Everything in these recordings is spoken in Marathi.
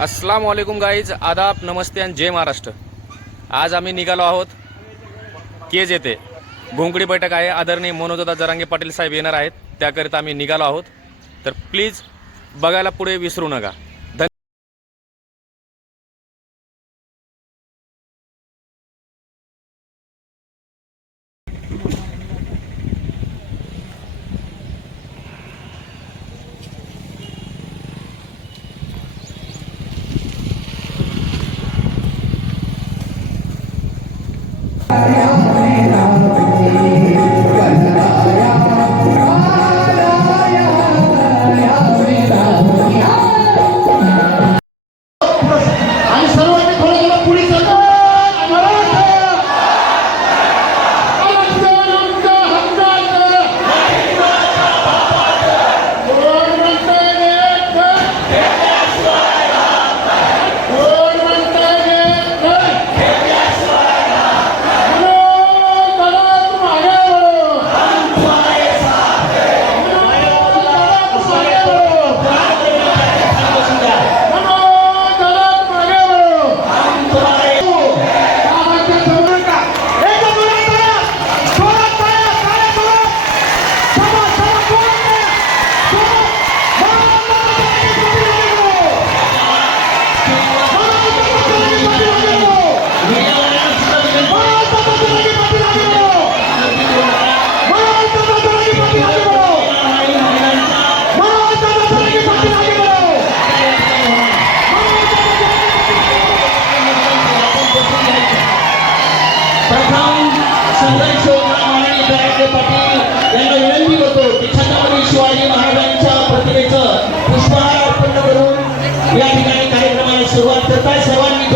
अस्सलाम वालेकुम गाईज आदाब नमस्ते आणि जय महाराष्ट्र. आज आम्ही निघालो आहोत केज येथे. घोंगडी बैठक आहे. आदरणीय मनोजदा जरांगे पाटील साहेब येणार आहेत. त्याकरिता आम्ही निघालो आहोत. तर प्लीज बघायला पुढे विसरू नका. पाटील यांना विनंती करतो की छत्रपती शिवाजी महाराजांच्या प्रतिमेचं पुष्पहार अर्पण करून या ठिकाणी कार्यक्रमाला सुरुवात करताय. सर्वांनी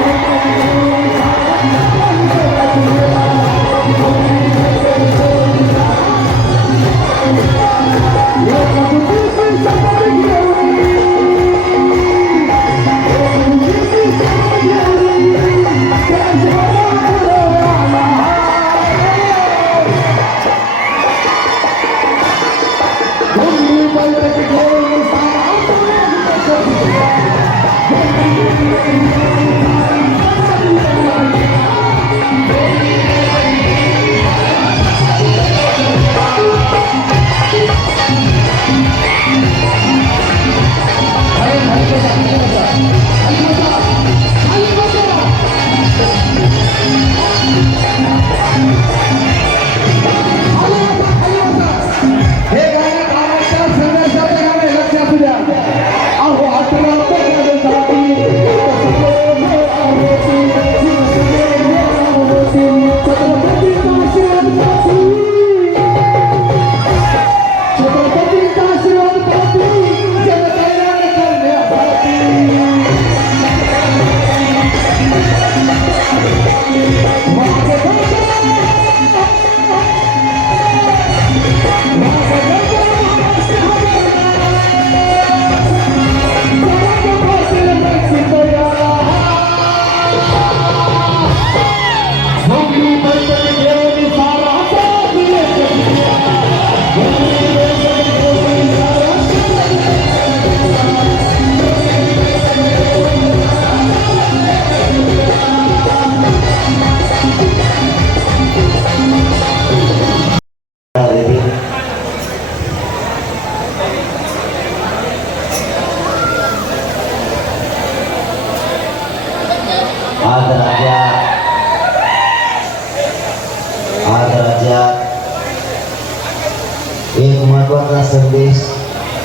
संदेश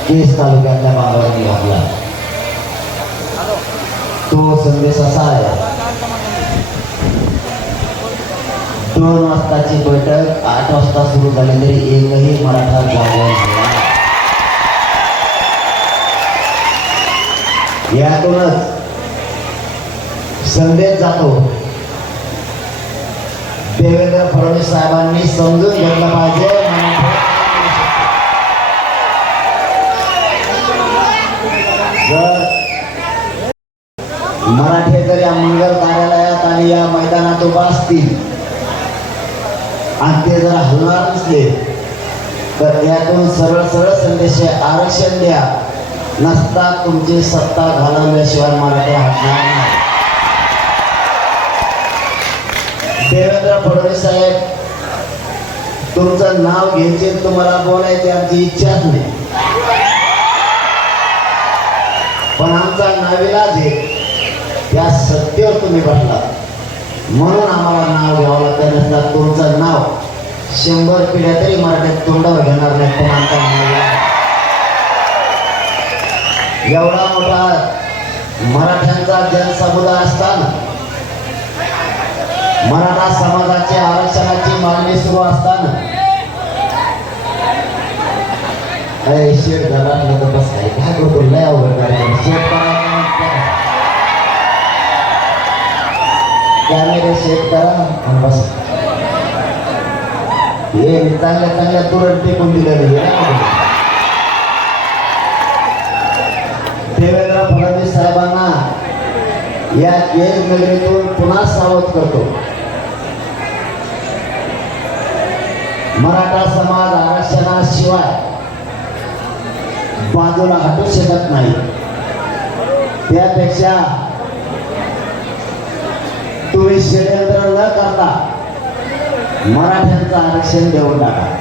केस तालुक्यातल्या बाबांनी घातला तो संदेश असा आहे दोन वाजताची बैठक आठ वाजता सुरू झाली तरी एकही मराठा जागा यातूनच संदेश जातो देवेंद्र फडणवीस साहेबांनी समजून घेतलं पाहिजे मराठे या मंगल कार्यालयात आणि या मैदानात उभा असतील. आणि ते जर हलणार नसले तर यातून सरळ सरळ संदेश आरक्षण द्या. नसता तुमची सत्ता घालवल्याशिवाय मराठी हटणार नाही. देवेंद्र फडणवीस साहेब तुमचं नाव घ्यायचे तुम्हाला बोलायची आमची इच्छाच नाही. पण आमचा नाविलाज आहे. त्या सत्तेवर तुम्ही बसला म्हणून आम्हाला नाव घ्यावं लागतं नसतं तुमचं नाव शंभर पिढ्या तरी मराठीत तोंडावर घेणार नाही पण आमचा एवढा मोठा मराठ्यांचा जनसमुदाय असताना मराठा समाजाची आरक्षणाची मागणी सुरू असताना अरे घरात झाला बसलाय बस काय काय करतो लय आवड कॅमेरे शेट करा आणि बस. हे चांगल्या चांगल्या तुरंत टेकून दिलेलं आहे. ना. देवेंद्र फडणवीस साहेबांना या केज नगरीतून पुन्हा सावध करतो. मराठा समाज आरक्षणाशिवाय बाजूला हटू शकत नाही. त्यापेक्षा तुम्ही षडयंत्र न करता मराठ्यांचं आरक्षण देऊन टाका.